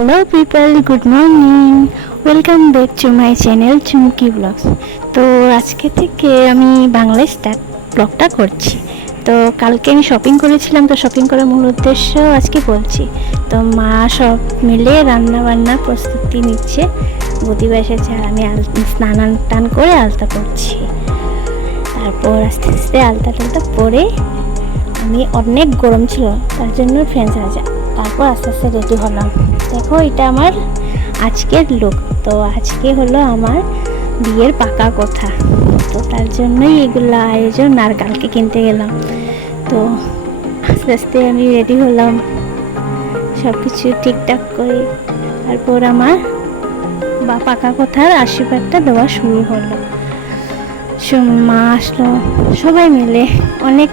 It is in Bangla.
Hello people, good morning. Welcome back to my channel Chumki blogs. তো আজকে থেকে আমি বাংলায় ব্লগটা করছি। তো কালকে আমি শপিং করেছিলাম, তো শপিং করার মূল উদ্দেশ্য আজকে বলছি। তো মা সব মিলে রান্না বান্নার প্রস্তুতি নিচ্ছে, বৌদি এসেছে আর আমি স্নান টান করে আলতা করছি। তারপর আস্তে আস্তে আলতা টালতা পরে আমি অনেক গরম ছিল তার জন্য ফ্যান চালাচ্ছি। তারপর আস্তে আস্তে রেডি হলাম। দেখো, এটা আমার আজকের লুক। তো আজকে হলো আমার বিয়ের পাকা কথা, তো তার জন্যই এগুলো আয়োজন। আর কালকে কিনতে গেলাম, তো আস্তে আস্তে আমি রেডি হলাম সব কিছু ঠিকঠাক করে। তারপর আমার পাকা কথার আশীর্বাদটা দেওয়া শুরু হলো। মা আসলো, সবাই মিলে অনেক